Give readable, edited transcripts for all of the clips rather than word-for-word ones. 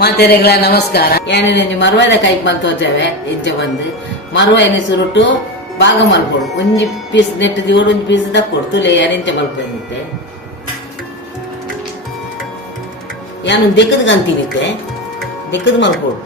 ಮಾತೆರೆಗಳ ನಮಸ್ಕಾರ. ಏನೇನು ಮರುವಾದ ಕೈಪ್ ಬಂತ ಹೋಚವೆ ಇಜ್ಜ ಬಂದು ಮರುವಾಯಿನ ಸುರುಟು ಭಾಗ ಮಲ್ಕೊಡು ಒಂಜಿ ಪೀಸ್ ನೆಟ್ಟು ದಿಗೋಡು ಒಂಜಿ ಪೀಸ್ ದಕ್ಕೊಡು ತುಲೆ ಯಾನೆಂಚ ಮಲ್ಪಂದಿತ್ತೆ ಯಾನು ದೆಕ್ಕದ ಗಂತಿನಿತ್ತೆ ದೆಕ್ಕದ ಮಲ್ಕೊಡು.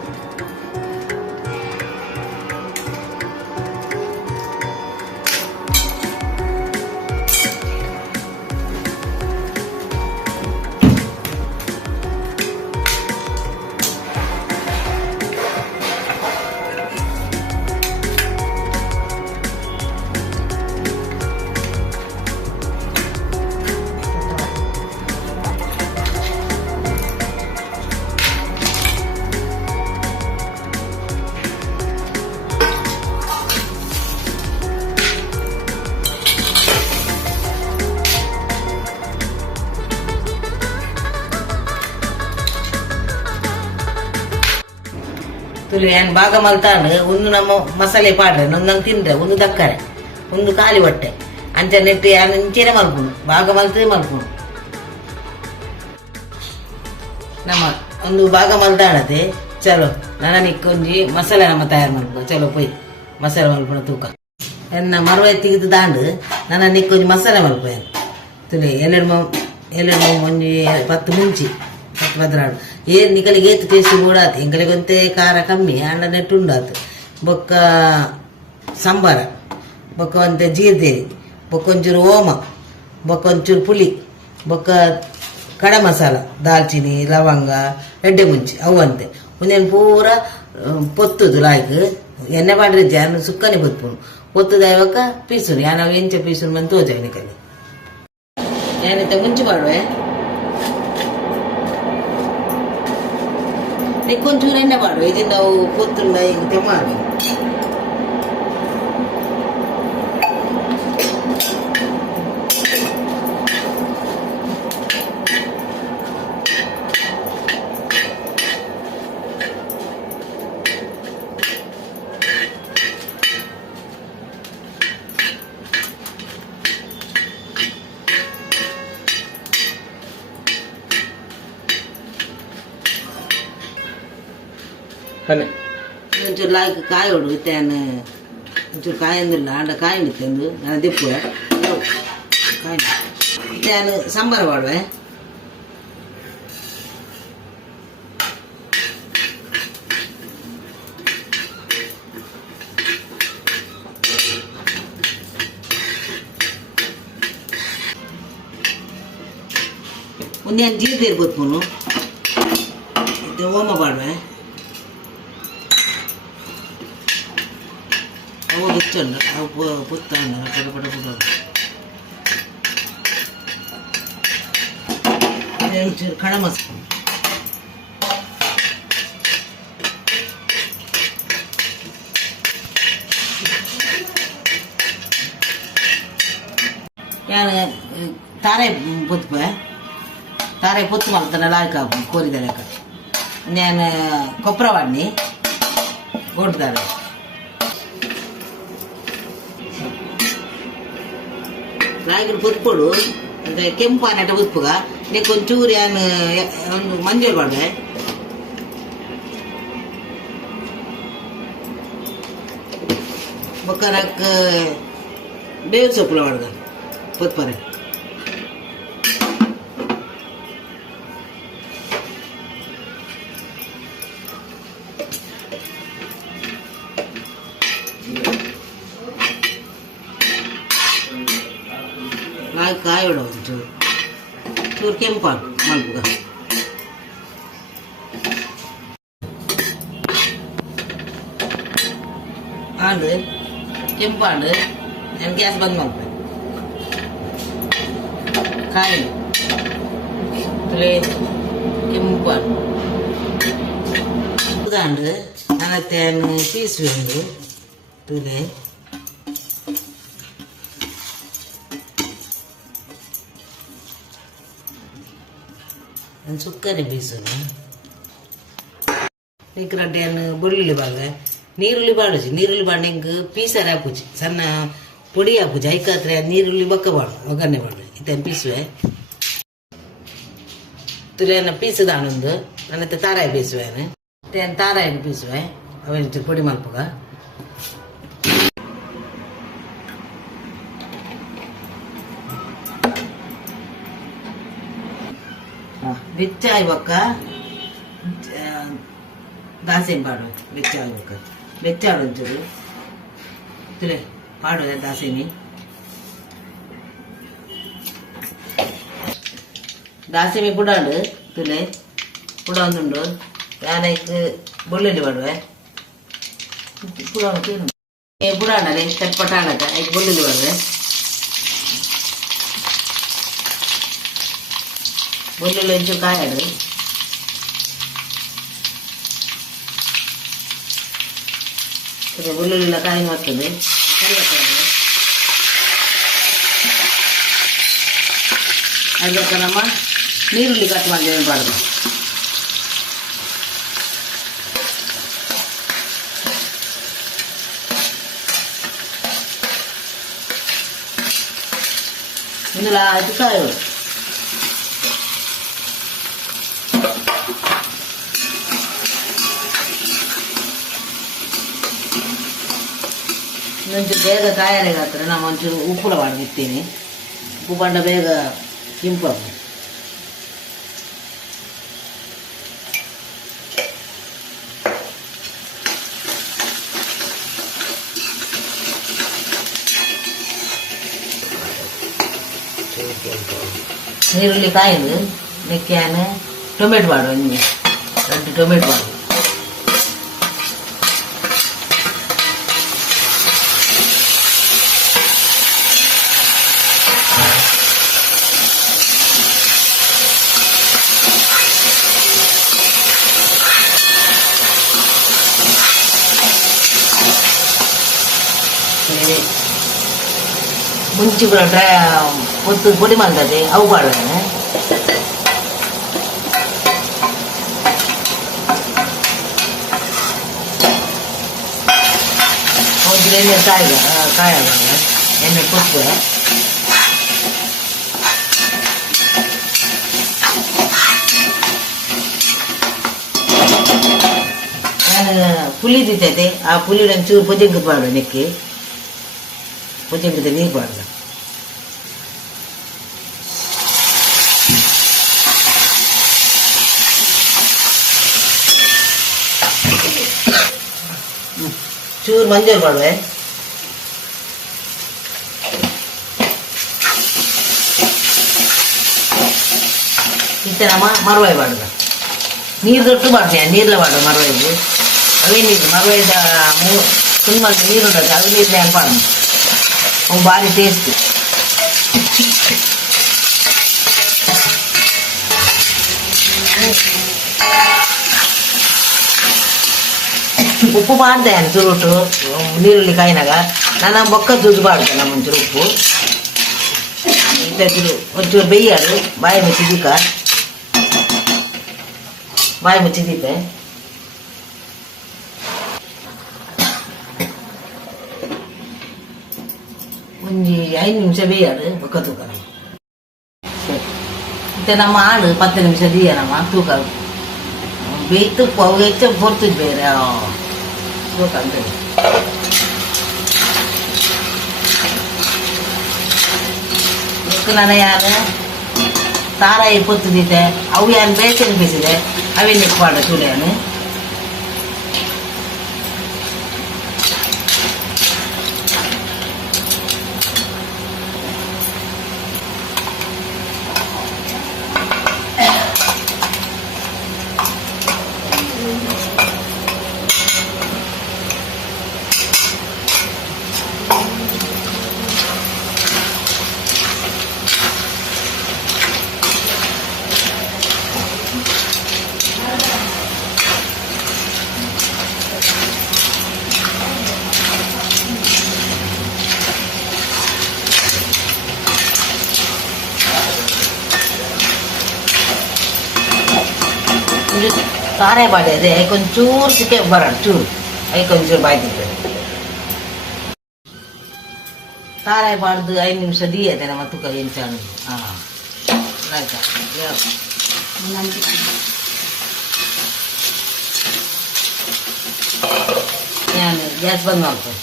ತುಳು ಏನ್ ಭಾಗ ಮಲ್ತಾಂಡು ಒಂದು ನಮ್ಮ ಮಸಾಲೆ ಪಾಡ್ರೆ ನೊಂದಂಗೆ ತಿಂದ್ರೆ ಒಂದು ದಕ್ಕರೆ ಒಂದು ಖಾಲಿ ಹೊಟ್ಟೆ ಅಂಚ ನೆಟ್ಟು ಯಾನು ಇಂಚೆನೆ ಮಲ್ಪುನು ಭಾಗ ಮಲ್ತದೆ ಮಲ್ಪುನು. ನಮ್ಮ ಒಂದು ಭಾಗ ಮಲ್ತಾಡತೆ ಚಲೋ ನನ್ನ ನಿಕ್ಕೊಂಜಿ ಮಸಾಲೆ ನಮ್ಮ ತಯಾರು ಮಲ್ಪು ಚಲೋ ಪೊಯ್ ಮಸಾಲೆ ಮಲ್ಪುನ ತೂಕ ಎನ್ನ ಮರವ ತೆಗೆದು ದಾಂಡು ನನ್ನ ನಿಕ್ಕೊಂಜಿ ಮಸಾಲೆ ಮಲ್ಪು ತುಳು ಎಲ್ಲೆಡು ಒಂಜಿ 10 ಮುಂಚಿ 10 ಬದ್ರಾಡು ಏನ್ ನಿಕಲಿಗೆ ಏತು ಟೇಸ್ಟ್ ಕೂಡಾತು ಎಂಕಲಿಗೊಂತೆ ಖಾರ ಕಮ್ಮಿ ಅಂಡ ನೆಟ್ಟು ಉಂಡಾತು ಬೊಕ್ಕ ಸಾಂಬಾರ ಬೊಕ್ಕ ಒಂತೆ ಜೀರ್ದೇರಿ ಬೊಕ್ಕ ಒಂಚೂರು ಓಮ ಬೊಕ್ಕ ಒಂಚೂರು ಪುಳಿ ಬೊಕ್ಕ ಕಡ ಮಸಾಲ ದಾಲ್ಚಿನಿ ಲವಂಗ ಎಡ್ಡೆ ಮುಂಚಿ ಅವಂತೆ ಒಂದೇನು ಪೂರ ಪೊತ್ತುದು ಲಾಯ್ಕ್ ಎಣ್ಣೆ ಪಾಡ್ರಿದ್ದೆ ಅನ್ನ ಸುಕ್ಕನೆ ಬೊತ್ಪುನು ಒತ್ತುದ ಇವಾಗ ಪೀಸುನು ಯಾನ ಎಂಚ ಪೀಸುನು ಬಂದು ತೋಜ ನಿಕಲಿ ಏನೈತೆ ಮುಂಚೆ ಮಾಡುವೆ కొంచెం ఎన్న పాడు ఇది ನಾವು పొత్తుండ ఇంతే ಮಾಡಿ ಒಂಚೂರು ಲಾಯ್ಕ್ ಕಾಯಿ ಹೊಡು ತೇನು ಒಂಚೂರು ಕಾಯಿ ಅಂದಿಲ್ಲ ಅಂಡ ಕಾಯಿ ತಂದು ನಾನು ದಿಪ್ಪು ಕಾಯಿ ತೇನು ಸಾಂಬಾರು ಮಾಡುವೆ ಒಂದೇನು ಜೀರಿಗೆ ಇರ್ಬೋದು ಇದು ಓಮ ಮಾಡುವೆ ಅವು ಬಿಚ್ಚಲ್ಲ ಅವು ಪುತ್ತಣ್ಣ ಪಟ ಪಟ ಪಟ ಒಂಚೂರು ಕಡ ಮಸಾಲೆ ಯಾನು ತಾರೆ ಪುತ್ಪೆ ತಾರೆ ಪುತ್ತು ಮಾಡ್ತಾನೆ ಲಾಯ್ಕ ಕೋರಿದ ಲೆಕ್ಕ ನಾನು ಕೊಪ್ಪರ ವಾಡ್ನಿ ಕೊಡ್ತಾರೆ ರಾಗಿ ಪುತ್ಪೊಡು ಅಂದರೆ ಕೆಂಪು ಆನೆಟ ಉಪ್ಪುಗ ನೆಕ್ಕೊಂಚೂರು ಏನು ಒಂದು ಮಂಜೂರು ಮಾಡಿದೆ ಬೊಕ್ಕರಕ್ಕ ಬೇವು ಸೊಪ್ಪುಲ ಮಾಡ್ದ ಪುತ್ಪರೆ ಕಾಯಿ ಹೊಡ ಒಂಚೂರು ಚೂರು ಕೆಂಪಾಡು ಮಲ್ಪುಗ ಆಂಡು ಕೆಂಪಾಂಡು ನಾನು ಗ್ಯಾಸ್ ಬಂದ್ ಮಲ್ಪೆ ಕಾಯಿ ತುಲೆ ಕೆಂಪಾಡು ಉದಾಂಡು ನನತ್ತೇನು ಪೀಸ್ ವೇಂಡು ತುಲೆ ಸುಕ್ಕನೆ ಬೀಸೋನು ನೀಕ್ರಡ್ಡೆಯನ್ನು ಬೆಳ್ಳುಳ್ಳಿ ಬಾಗ ನೀರುಳ್ಳಿ ಬಾಡುಜಿ ನೀರುಳ್ಳಿ ಬಾಂಡು ಹೆಂಗೆ ಪೀಸರ್ ಹಾಕುಜಿ ಸಣ್ಣ ಪುಡಿ ಹಾಕುಜಿ ಐಕಾತ್ರೆ ನೀರುಳ್ಳಿ ಬಕ್ಕ ಬಾಡು ಒಗ್ಗರಣೆ ಬಾಡು ಇದನ್ನು ಪೀಸುವೆ ತುಲೆನ ಪೀಸ್ ದಾಣೊಂದು ನನ್ನ ತಾರಾಯಿ ಬೀಸುವೇನು ತಾರಾಯಿ ಬೀಸುವೆ ಅವನಿಟ್ಟು ಪುಡಿ ಮಲ್ಪುಗ ಬೆಚ್ಚಾಯಿ ಬೊಕ್ಕ ದಾಸೆ ಪಾಡು ಬೆಚ್ಚಾಯಿ ಬೊಕ್ಕ ಬೆಚ್ಚಾಡು ಒಂಚೂರು ತುಲೆ ಪಾಡು ದಾಸೆನಿ ದಾಸೆಮಿ ಪುಡಾಂಡು ತುಲೆ ಪುಡ ಒಂದುಂಡು ಯಾನೈಕ್ ಬೊಳ್ಳುಳ್ಳಿ ಪಾಡುವೆ ಪುಡಾಂಡಲೆ ಚಟ್ಪಟಾಣಕ ಐಕ್ ಬೊಳ್ಳುಳ್ಳಿ ಪಾಡುವೆ ಬೊಳ್ಳುಳ್ಳಿ ಒಂಚೂರು ಕಾಯಾಡು ಬೊಳ್ಳುಳ್ಳಿ ಕಾಯಿ ಮಾಡ್ತದೆ ಅದಕ್ಕೆ ನಮ್ಮ ನೀರುಳ್ಳಿ ಕಟ್ ಮಾಡಿ ಪಾಡುದು ఇందులో అరటికాయలు కొంచెం ಬೇಗ ಕಾಯರೆ ಹತ್ರ ನಾವು ಒಂಚೂರು ಉಪ್ಪುಲ ಮಾಡಿರ್ತೀನಿ ಉಪ್ಪು ಬಂಡ ಬೇಗ ಕೆಂಪು ನೀರುಳ್ಳಿ ಕಾಯಿದು ಮೆಕ್ಕ್ಯಾನು ಟೊಮೆಟೊ ಮಾಡು ಒಂಜಿ 2 ಟೊಮೆಟೊ ಮಾಡು ಮುಂಚೆ ಕೂಡ ಹೊತ್ತು ಪುಡಿ ಮಾಡ್ತದೆ ಅವು ಬಾಳೆ ಒಂದು ಎಣ್ಣೆ ಕಾಯಲ್ಲ ಎಣ್ಣೆ ಕೊಟ್ಟು ಪುಳಿ ದಿತ್ತೈತೆ ಆ ಪುಳಿ ಒಂಚೂರು ಪೊಜೆಂಗ್ ಬಾಡು ನೆಕ್ಕಿ ಪೊಜೆಂಗದ ನೀರು ಬಾಡ್ದ ಚೂರು ಮಂಜೂರು ಮಾಡುವೆ ಇತ್ತೆ ನಮ್ಮ ಮರವಾಯಿ ಬಾಡುದ ನೀರು ದೊಟ್ಟು ಮಾಡ್ತೀನಿ ನೀರ್ಲ ಬಾಡು ಮರವಾಯಿದು ಅವೇ ನೀರು ಮರವಾಯಿದ ತುಂಬ ನೀರು ಉಂಟು ಅದು ನೀರು ನೆನಪಾಡು ಅವು ಭಾರಿ ಟೇಸ್ಟ್ ಉಪ್ಪು ಮಾಡ್ದೆ ಚುರುಟು ನೀರುಳ್ಳಿ ಕಾಯಿನಾಗ ನಾನು ಬೊಕ್ಕ ಜೂಜು ಮಾಡ್ದೆ ನಮ್ಮ ಒಂಚೂರು ಉಪ್ಪು ಚೂರು ಒಂಚೂರು ಬೇಯ್ಯಾಡು ಬಾಯಿ ಮುಚ್ಚಿದಿಕ್ಕ ಬಾಯಿ ಮುಚ್ಚಿದಿತ್ತೆ ಒಂಜಿ 5 ನಿಮಿಷ ಬೇಯ್ಯಾಡು ಬೊಕ್ಕ ತೂಕ ಮತ್ತೆ ನಮ್ಮ ಆಡು 10 ನಿಮಿಷ ದೀಯ ನಮ್ಮ ತೂಕ ಬೇಯ್ತು ಹೆಚ್ಚು ಬರ್ತದೆ ಬೇರೆ ನಾನು ಯಾರು ತಾರಾಯಿ ಪೊತ್ತಿದ್ದೆ ಅವು ಯಾರು ಬೇಸನ್ ಬೇಸಿದೆ ಅವೇ ನೆಕ್ಪಾಡ ಚೂಳಿಯಾನು ತಾರಾಯಿ ಬಾಡಿ ಅದೇ ಐಕೊಂಚೂರು ಸಿಕ್ಕೆ ಬರೋಣ ಚೂರು ಐಕೊಂಚೂರು ಬಾಯ್ತಿದ್ದೆ ತಾರಾಯಿ ಬಾಡ್ದು 5 ನಿಮಿಷ ದೀಯದೆ ನಮ್ಮ ತುಕ ಎಂಚಾಣು ಹಾಂ ಆಯ್ತಾ ನಾನು ಗ್ಯಾಸ್ ಬಂದ್ ಮಾಡ್ತೇನೆ.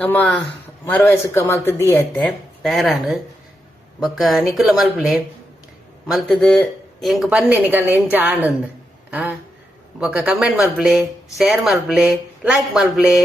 ನಮ್ಮ ಮರವಾಯ ಸುಕ್ಕ ಮಲ್ತದ್ದು ಐತೆ ತಯಾರಾಂಡು ಬೊಕ್ಕ ನಿಕುಲ ಮಲ್ಪಲೆ ಮಲ್ತದು ಎಂಕ್ ಪನ್ನೆ ನಿಕಲ್ನ ಎಂಚ ಆಂಡ್ ಬೊಕ್ಕ ಕಮೆಂಟ್ ಮಲ್ಪಲೆ, ಶೇರ್ ಮಲ್ಪಲೆ, ಲೈಕ್ ಮಲ್ಪಲೆ.